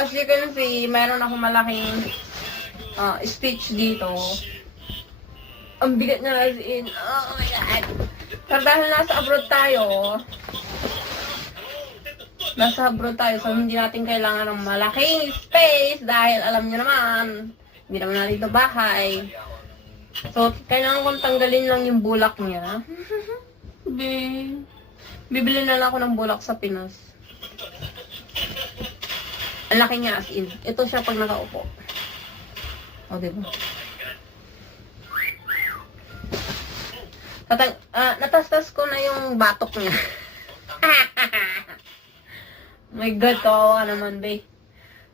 as you can see, meron akong malaking stitch dito. Ang bigat niya as in, oh my god. Pero dahil nasa abroad tayo, so hindi natin kailangan ng malaking space dahil alam niyo naman, hindi naman natin ito bahay. So, kailangan kong tanggalin lang yung bulak niya. Bibili na lang ako ng bulak sa Pinas. Ang laki niya as in. Ito siya pag nakaupo. O, diba? Natastas ko na yung batok niya. My God, kawawa naman, babe.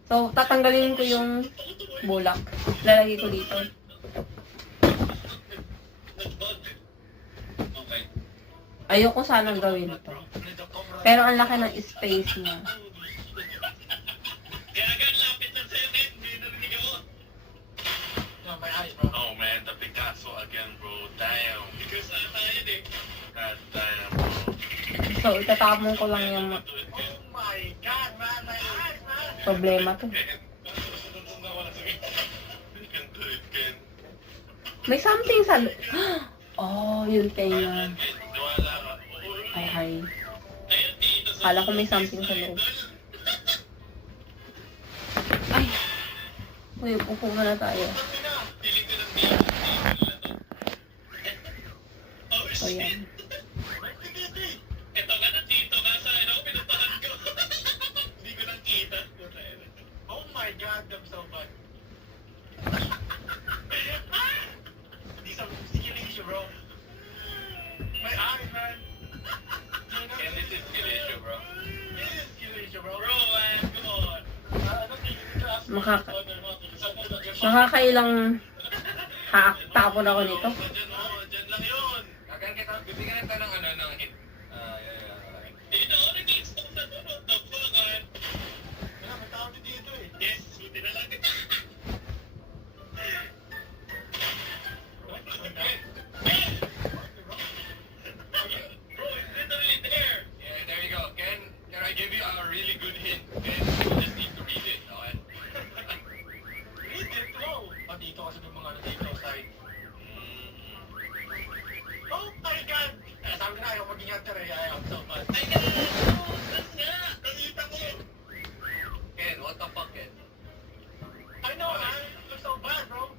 So, tatanggalin ko yung bulak. Lalagay ko dito. Ayoko sanang gawin ito. Pero ang laki ng space niya. Oh man, the Picasso again, bro. Damn. Because God damn, bro. So, itatapon ko lang yung Oh my God, man. My eyes, man. problema to. May something sa oh, yun tenga. Okay. Kala ko may something sa loob. Ay. Uy, upo na tayo. So, yan. Ito ka na dito, nasa pinupahan ko. Hindi ko nang kita. Oh my God, I'm so bad. These are skinny, bro. My eyes, man. And this is skinny, bro. This is skinny, bro. Bro, man, come on. Makakailang tapon ako nito. Diyan lang yun. Bibigyan kita ng ano, ng hit. Dito ako nag-install na doon. What the fuck, man? Wala, may tao dito eh. Yes, buti na lang. Bro, it's literally there. Yeah, there you go. Can I give you a really good hint? Okay? You just need to read it, okay? Read it, bro. Dito kasi may mga ano dito, side. Oh my God! Sabi na ayaw maging actor eh. Ayaw so much. Ay, that's nga! Nakita ko! Ken, what the fuck, Ken? I know, man. You're so bad, bro.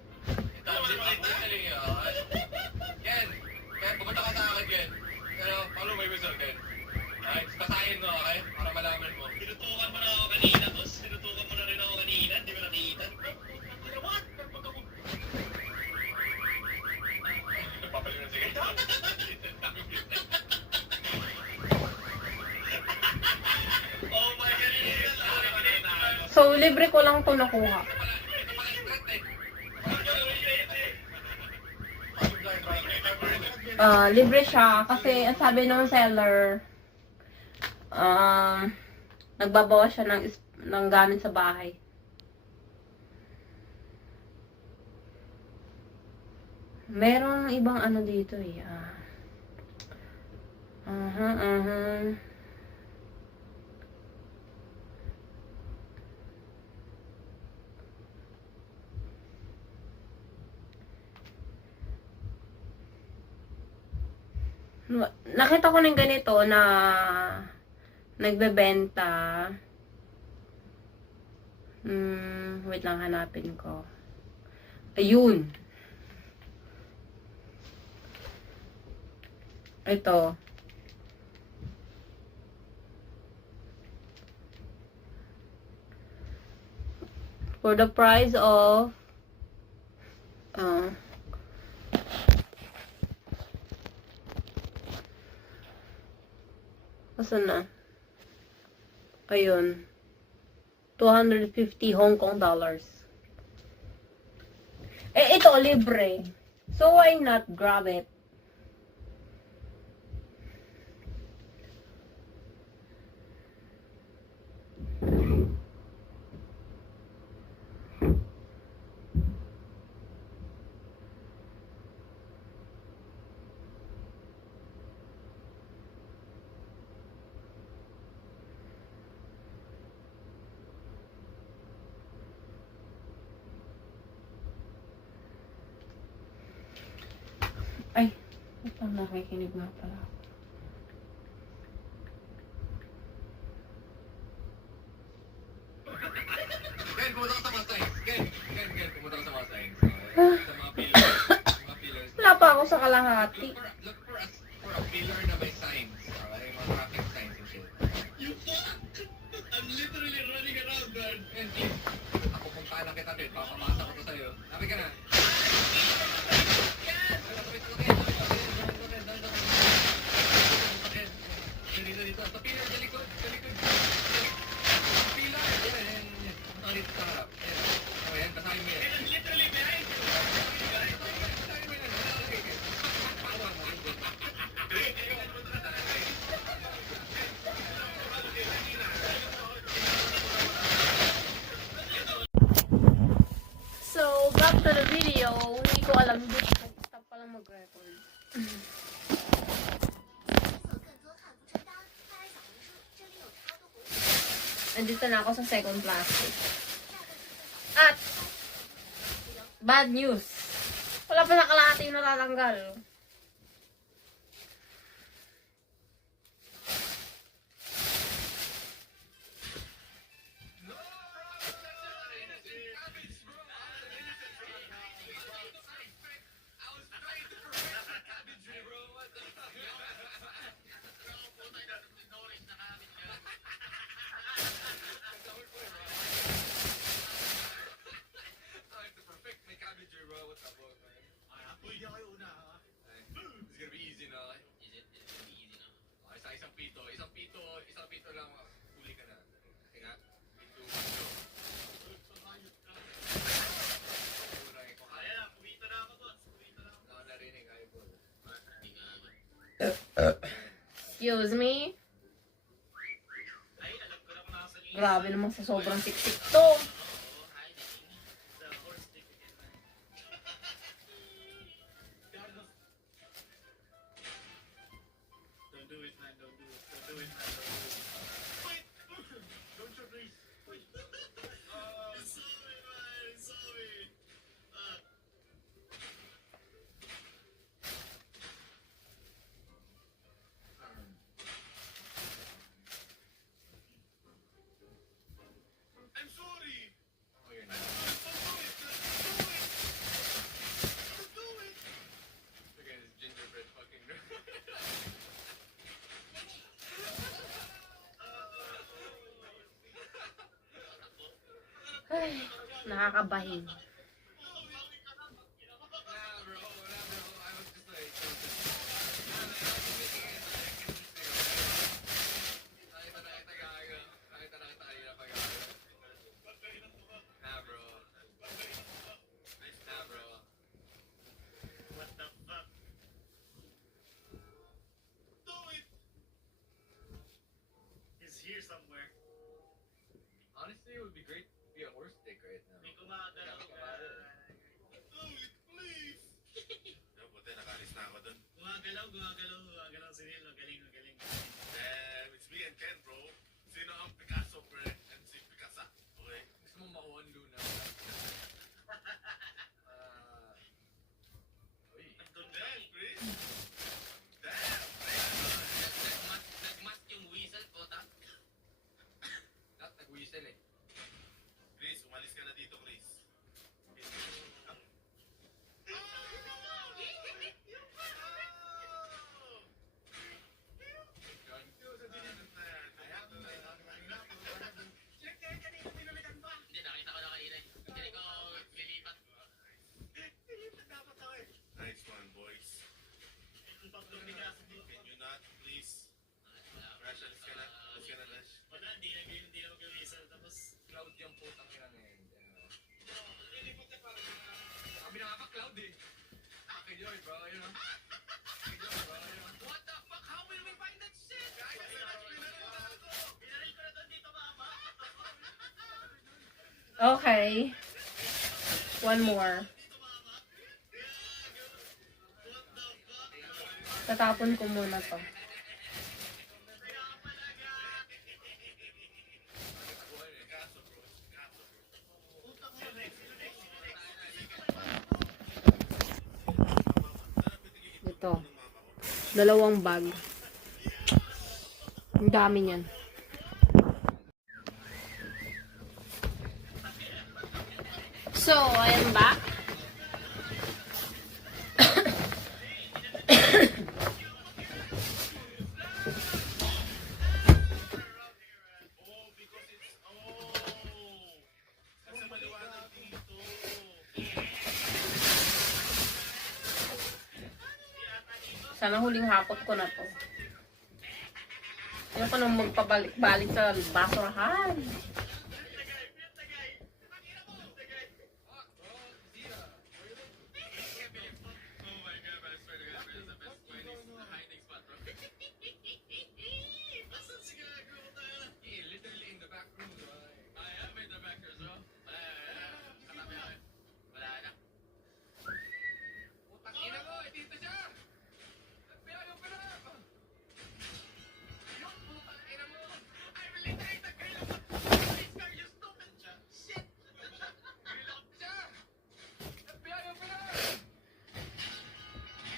Telling you, Ken, pumunta ka sa akin, Ken. Pero, follow my whistle, Ken. Alright, basahin mo, okay? Para malaman mo. Tinutukan mo na ako kanina, boss. Tinutukan mo na rin ako kanina. Hindi mo nakita. You know what? Papalito na sige. Oh my God. So, libre ko lang ito nakuha. Libre siya kasi ang sabi ng seller, nagbabawas siya ng gamit sa bahay. Merong ibang ano dito eh. Nakita ko ng ganito na nagbebenta. Wait lang, hanapin ko. Ayun. Ito. For the price of asan na? Ayun. 250 Hong Kong dollars. Eh, ito, libre. So, why not grab it? Pag nakikinig nga pala. Ken, pumunta ka sa mga signs. Ken, pumunta ka sa mga signs. Sa mga pillars. Mga pillars. Wala pa ako sa kalahati. Look for a pillar na may signs. Okay? Mga traffic signs and shit. You fuck! I'm literally running around, man. Ken, please. Ako puntahan lang kita, Ken. Papamasa ko to sa'yo. Sabi ka na. Dito. Sa pillar, sa likod. Sa likod. Sa pillar. Ayan. Ang dito sa harap. Ayan. O, yan. Basahin mo yan. And I'm literally behind you. Basahin mo yan. Okay. Paano mo? So, back to the video. Hindi ko alam dito. Stop pala mag-record. Andito na ako sa second plastic. At, bad news. Wala pa na kalahati yung natatanggal. It's gonna be easy na. Isang pito lang. Huli ka na. Kasi nga, pito. Ayan, pumito na ako, boss. Narinig, ayaw po. Excuse me? Grabe naman sa sobrang siksik to. I'm sorry! Oh, yun. Look at this gingerbread fucking girl. Ay, nakakabahin. Nah, bro. I was just like... Nah, bro. What the fuck? Do it! He's here somewhere. Honestly, it would be great to be a horse dick right now. May gumagalaw. Do it, please! Buti nakalis na ako dun. Gumagalaw si Neil. Magaling. Damn, it's me and Ken, bro. Sino ang Picasso, pre? And si Picasa. Okay? Gusto mo ma-undo na. Uy. Andun na. Damn, Chris. Damn. Nagmas yung whistle ko. Nag-whistle eh. Chris, umalis ka na dito, Chris. Hindi, nakita ko na kanina. Hindi ko lilipat. Nice one, boys. Ang paglumigas. Can you not, please? Rash, alis ka na. Alis ka na, Rash. Wala, hindi na mag-whistle. Tapos, Cloud yung putang ina ngayon. Sabi na nga pa, Cloud eh. Akin yun, bro. Yun ah. Akin yun, bro. Yun ah. what the fuck? How will we find that shit? Pinaril ko na doon dito, mama. Okay. One more. Tatapon ko muna to. Picasso, bro. Picasso, bro. Ito. 2 bag. Ang dami niyan. So, ayan ba? Sana huling hapot ko na to. Ayoko nang magpabalik-balik sa basurahan. Oh my god, I swear to God, bro, this is the best hiding spot, bro. Asan si Gago? Yeah, literally in the back room, bro. I am in the back room, bro. Katabi ako eh. Wala na. Putang ina mo, dito siya! Kaya yung pera! Yung putang ina mo! I really tried to kill him! Police car, you stupid shit! Gilok siya! Kaya yung pera!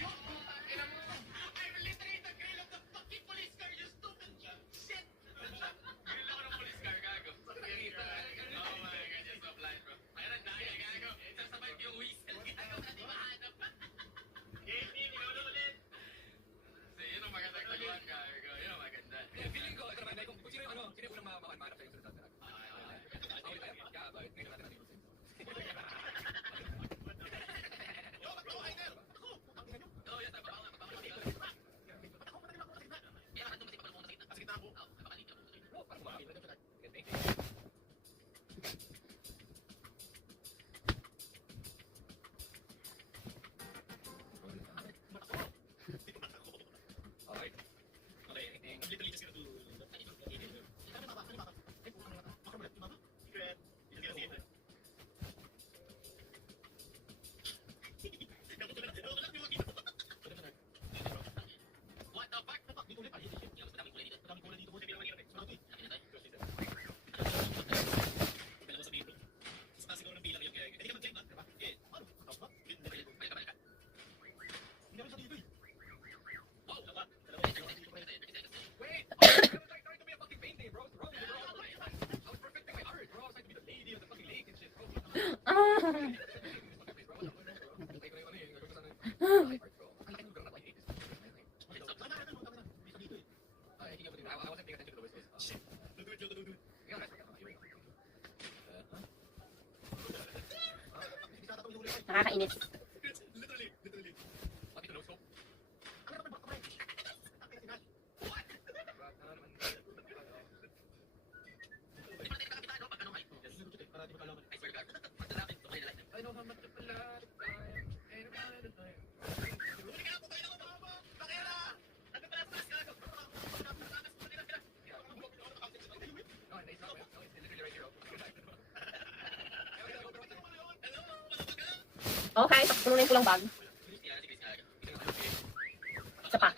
Yung putang ina mo! I really tried to kill him! The fucking police car, you stupid shit! Gilok ng police car, gago. Sakita. Oh my god, you're so blind, bro. Ayun ang daya, gago. Sasabay ko yung whistle, gago. Hindi mahanap. Game, ulit. So, yun ang magandang taguan, gago. Yun ang maganda. Feeling ko, ito naman, kung sino yung unang makanap sa'yo sa resulta. Okay tayo. Kaya, bakit ngayon natin natin Oh, yes, baba nga. Kaya ka tumatik pa sa gitna. Sa gitna po. Kapakalit ka po. parang makakita na Thank you. Okay. Literally just gonna do What the fuck? Yung mas madaming kulay dito. Wait! I was trying to be a fucking painting, bro. What's wrong with you, bro? I was perfecting my art, bro. I was trying to be the lady of the fucking lake and shit, bro. I wasn't paying attention to the whistles. Shit. Nakakainis. I know how much of a lot of time ain't a lot of time. Okay, tapos pununin ko lang bag. Isa pa.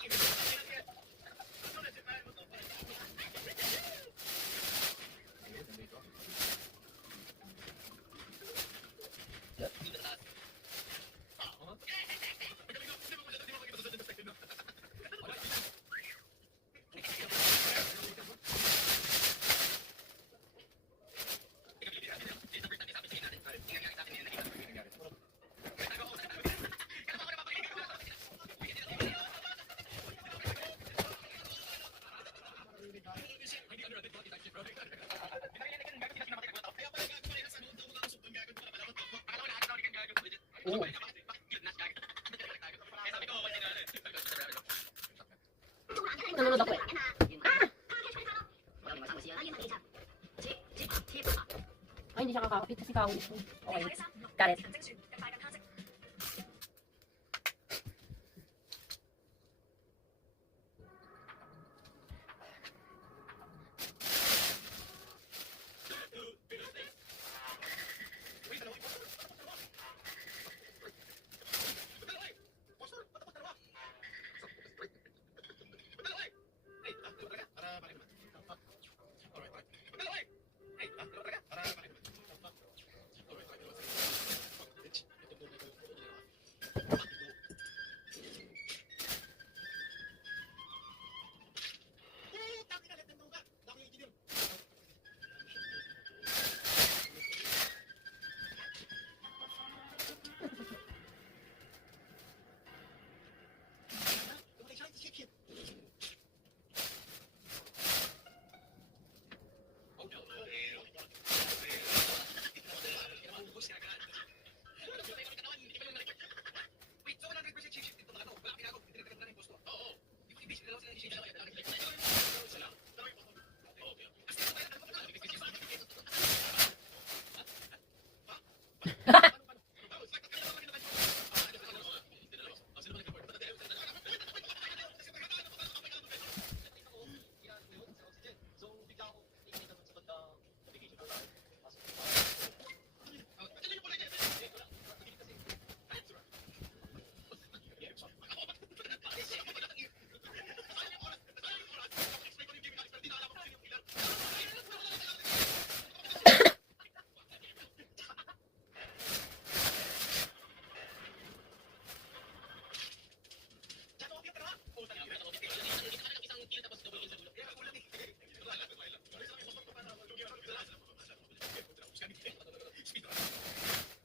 Oo. Nanonood ako eh. Ay, hindi siya kakapit kasi kawis mo. Okay. Got it.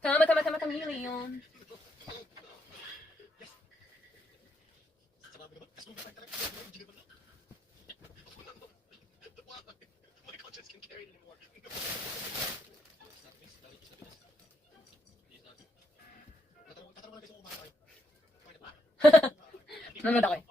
Tama, chameleon. My conscience can carry it anymore. Nanonood ako eh.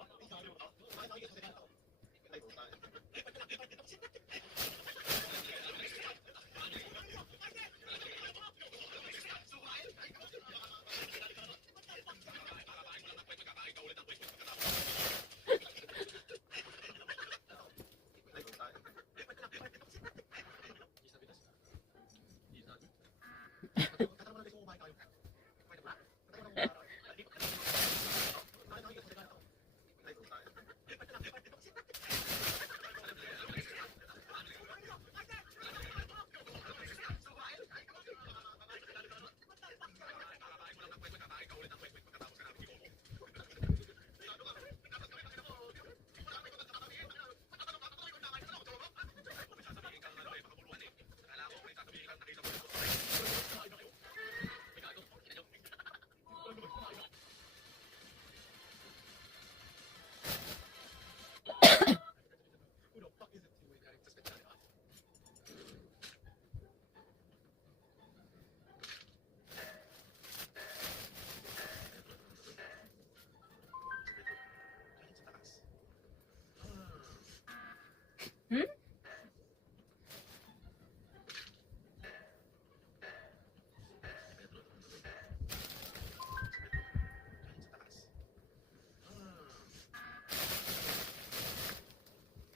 Hmm?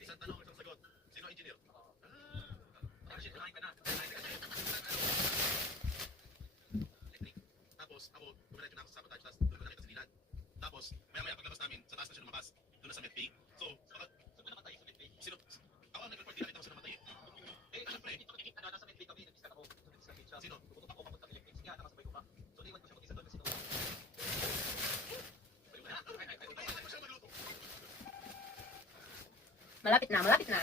Isang tanong, isang sagot. Sino ang engineer? Shit, kumain ka na. Electric. Tapos, ako, dumiretso na ako sa sabotage, tapos doon ko nakita si Dylan. Tapos, maya-maya paglabas namin, sa taas na siya lumabas. Doon na sa medbay. So, baka, Saan ka namatay sa medbay? sino? Ako ang nag-report, di nakita ko siya namatay eh. Siyempre, nasa medbay kami, nag-discuss ako. Nag-discuss siya. Sino? Pupunta ako papuntang electric. Sige, nakasabay ko pa. So, iwan ko siya mag-isa doon kasi Ay, mo siya magluto. Malapit na.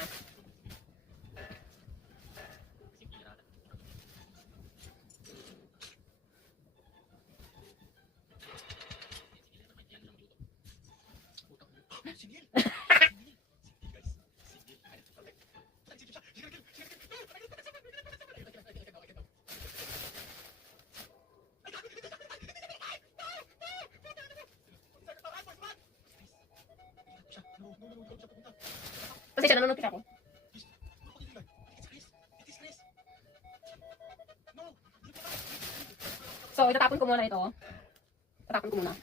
Pasensya, nanonood ako. So, itatapon ko muna ito. Tatapon ko muna.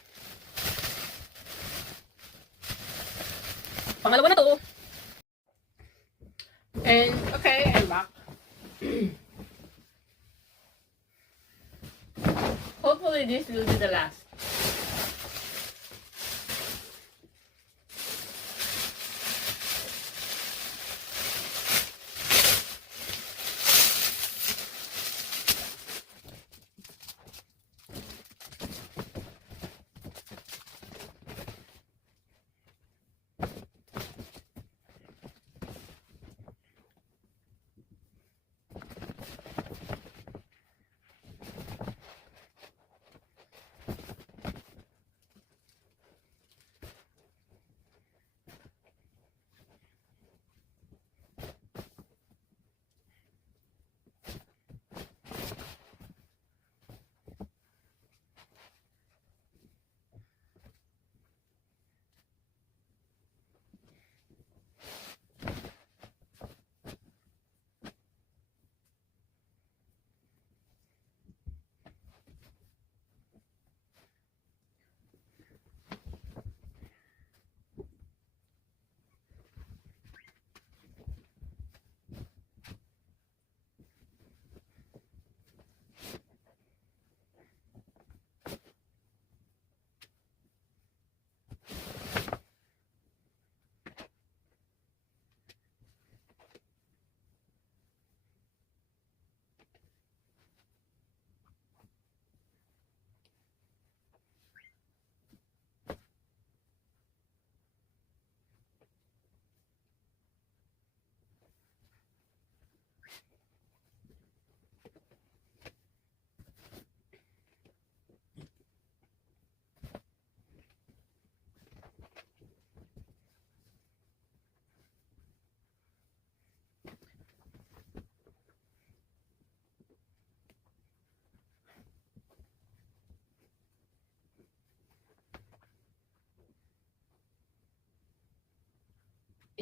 Pangalawa na to. And, okay, I'm back. Hopefully, this will be the last.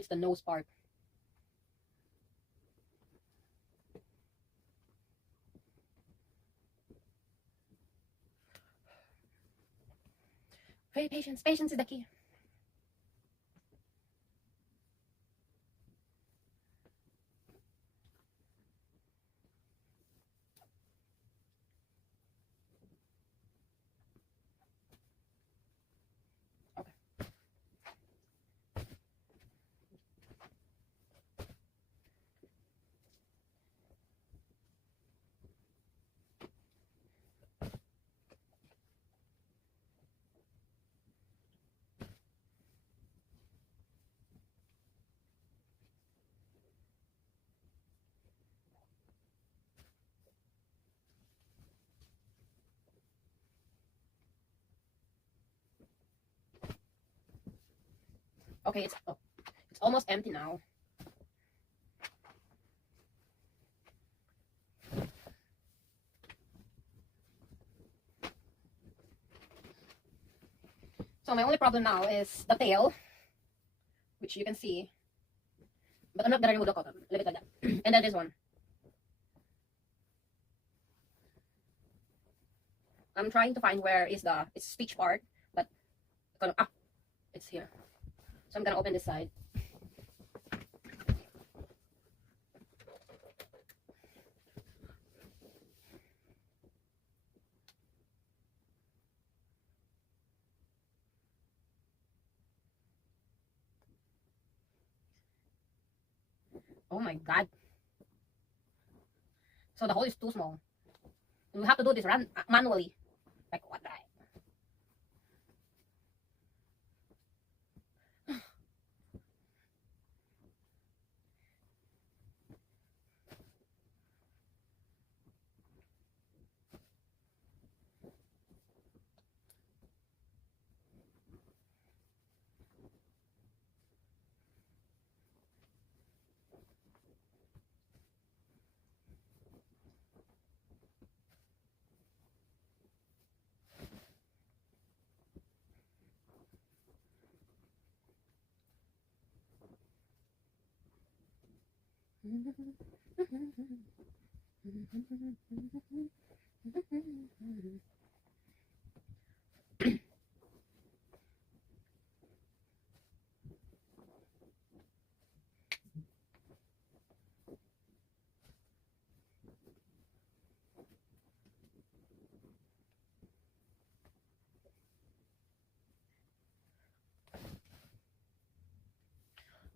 it's the nose part. Pray patience. Patience is the key. Okay, it's almost empty now. So my only problem now is the tail, which you can see. But I'm not gonna remove the cotton. Leave it like that. And then this one. I'm trying to find where is the stitch part, but it's here. So I'm gonna open this side. Oh my god. So the hole is too small. And we have to do this manually. Like what the heck?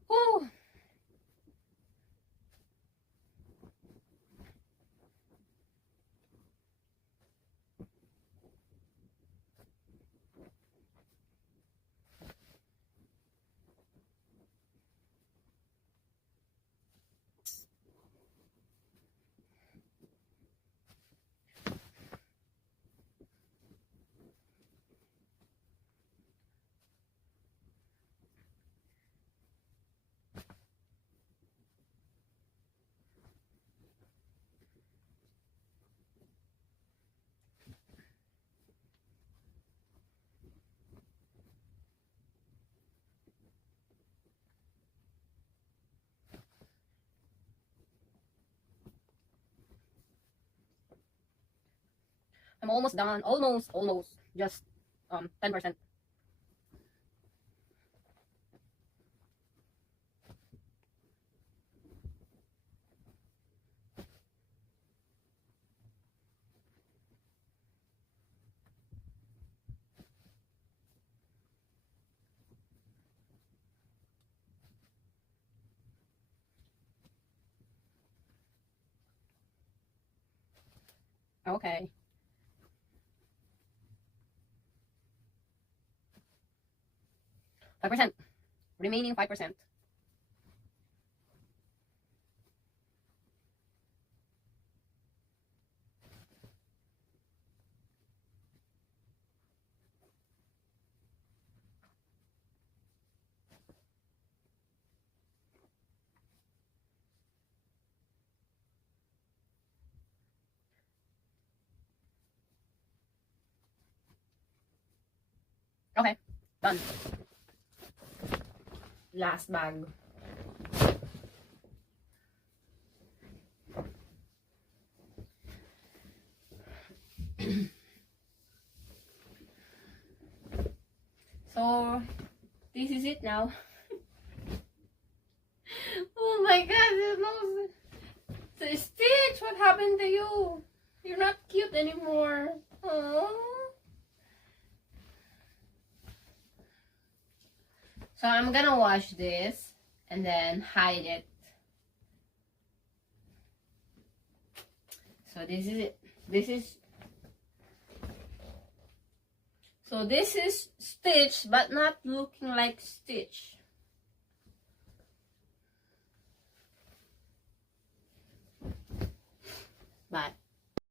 Whew. I'm almost done. Almost. Just 10%. Okay. %. Remaining 5%. Okay, done. Last bag. So, this is it now. Oh my god, there's no... Stitch, what happened to you? You're not cute anymore. Aww. So I'm gonna wash this and then hide it. So this is it. This is Stitch, but not looking like Stitch. But